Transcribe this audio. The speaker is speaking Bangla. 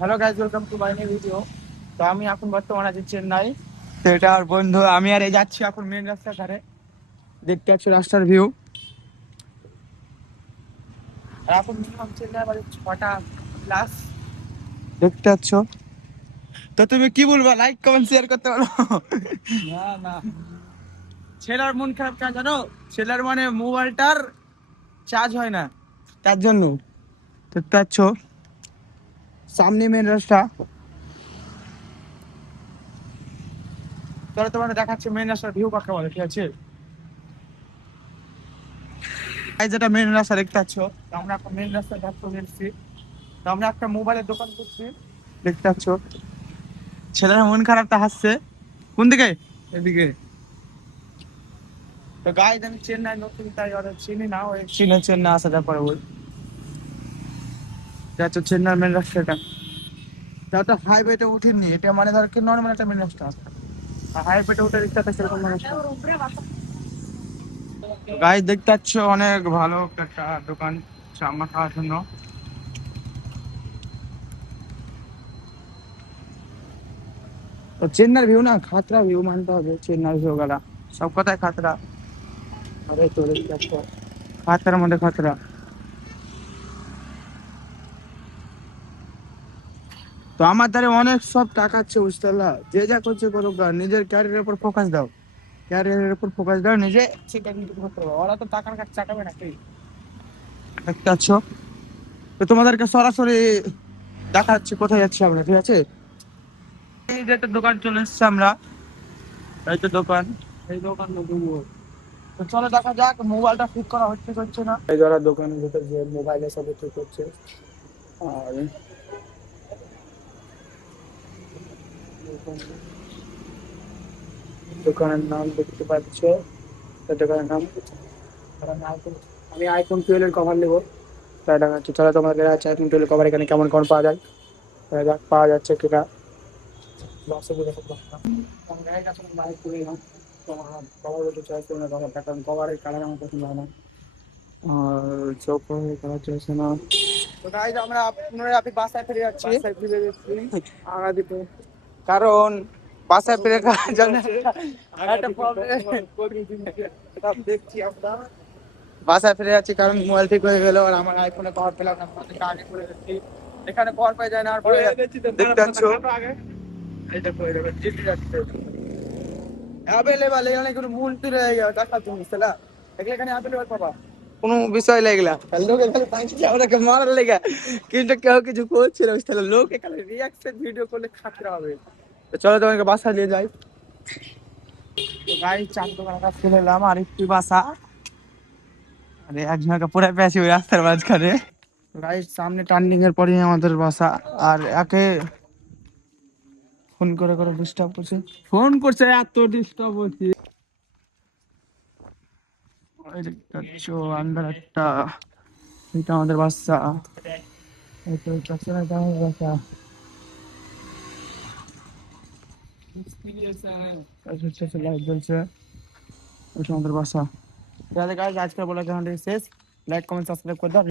Hello guys, welcome to my new video. তো আমি এখন বর্তমানে আছি চেন্নাই। তো এটা আর বন্ধু, আমি আর এই যাচ্ছি এখন মেন রাস্তার ধারে। দেখতে পাচ্ছি রাস্তার ভিউ। আর এখন মিনিমাম চেন্নাই বাজে 6টা প্লাস, দেখতে পাচ্ছ। তো তুমি কি বলবো, লাইক কমেন্ট শেয়ার করতে পারো? না না, ছেলের মন খারাপ কেন জানো? ছেলের মানে মোবাইলটার চার্জ হয় না, তার জন্য। দেখতে পাচ্ছ সামনে মেন রাস্তা। তাহলে তোমাদের দেখাচ্ছে মেন রাস্তার ভিউ কাকে বলে, ঠিক আছে? এই যেটা মেন রাস্তা দেখতে পাচ্ছ, তো আমরা এখন মেন রাস্তায় ঢাক করে এসেছি। তো আমরা একটা মোবাইলের দোকান করছি, দেখতে পাচ্ছ। ছেলেরা মন খারাপটা হাসছে। কোন দিকে? এদিকে। তো গাইজ, আমি চেন্নাই নতুন, তাই ওরা চিনি না, ওই চিনে চেন্নাই আসা যাওয়ার পরে ওই যাচ্ছে চেন্নাই মেন রাস্তাটা। তা তো হাইওয়েতে উঠিনি, এটা মানে ধর কি নর্মাল একটা মেন রাস্তা। হাইওয়েতে উঠে দেখতে পাচ্ছ সেরকম মেন রাস্তা। গাইজ দেখতে পাচ্ছ অনেক ভালো একটা দোকান জামা খাওয়ার জন্য। তো চেন্নাইয়ের ভিউ না খাতরা ভিউ মানতে হবে, চেন্নাইয়ের ভিউ গেলা সব কথায় খাতরা। আরে তো দেখতে পাচ্ছ খাতরার মধ্যে খাতরা। তো আমার দ্বারা অনেক সব টাকা আছে, বুঝতে পারলা? যে যা করছে করুক গা, নিজের ক্যারিয়ারের উপর ফোকাস দাও। ক্যারিয়ারের উপর ফোকাস দাও, নিজে সেটা কিন্তু করতে পারবে। ওরা তো টাকার কাছে চাটাবে না কেউ, দেখতে পাচ্ছ। তো তোমাদেরকে সরাসরি দেখাচ্ছি কোথায় যাচ্ছি আমরা, ঠিক আছে? এই যে একটা দোকান চলে এসছি আমরা, এই তো দোকান, এই দোকান ঢুকবো। তো চলো দেখা যাক মোবাইলটা ঠিক করা হচ্ছে হচ্ছে না। এই যারা দোকানের ভিতর যে মোবাইলের সাথে ঠিক করছে। আর দোকানের নাম দেখতে পাচ্ছ, দোকানের নাম আমি আইফোন 12 এর কভার নেবো। তাই দেখাচ্ছি, চলো তোমাদের আছে আইফোন 12 কভার এখানে কেমন কেমন পাওয়া যায়, দেখা যাক পাওয়া যাচ্ছে কিনা। বক্সে দিয়ে দেখো বক্সটা। আমরা এই কাছে বাইক করে এলাম। কভার বলতে চাই না, কভারটা কারণ কভারের কালার আমার পছন্দ হয় না, আর চোখ কালার চাইছে না। তো গাইজ, আমরা পুনরায় আপনি বাসায় ফিরে যাচ্ছি, বাসায় ফিরে যাচ্ছি আগা দিতে। কারণ বাসায় ফিরে খাওয়ার জন্য একটা প্রবলেম দেখছি আমরা। বাসায় ফিরে যাচ্ছি কারণ মোবাইল ঠিক হয়ে গেল, আর আমার আইফোনে পাওয়ার পেলাম না, তোমাদেরকে আগে করে যাচ্ছি। এখানে পাওয়ার পাই যায় না, আর পরে দেখতে পাচ্ছ অ্যাভেলেবল এখানে কোনো মূর্তি রয়ে গেল টাকা তুমি সেলা দেখলে এখানে অ্যাভেলেবল পাবা, কোনো বিষয় লাগলা। লোক এখানে পাঁচটি আমাদেরকে মারার লেগে, কিন্তু কেউ কিছু করছে না, বুঝতে পারলে? লোক এখানে রিয়াকশন ভিডিও করলে খাতরা হবে। তো চলো তোমাকে বাসা নিয়ে যাই। তো গাড়ি চার দোকানের কাছে চলে এলাম, আর একটু বাসা। আরে একজনকে পুরো পেয়েছি ওই রাস্তার মাঝখানে। গাড়ির সামনে টার্নিং এর পরেই আমাদের বাসা। আর একে ফোন করে করে ডিস্টার্ব করছে, ফোন করছে, এত ডিস্টার্ব হচ্ছে। ওই দেখতে পাচ্ছ আন্ডার একটা, এটা আমাদের বাসা। এই তো দেখতে পাচ্ছ, এটা আমাদের বাসা। লাইট জ্বলছে, ওইটা আমাদের বাসা। তাহলে গাইজ আজকে বলা শেষ। লাইক কমেন্ট সাবস্ক্রাইব করে দাও।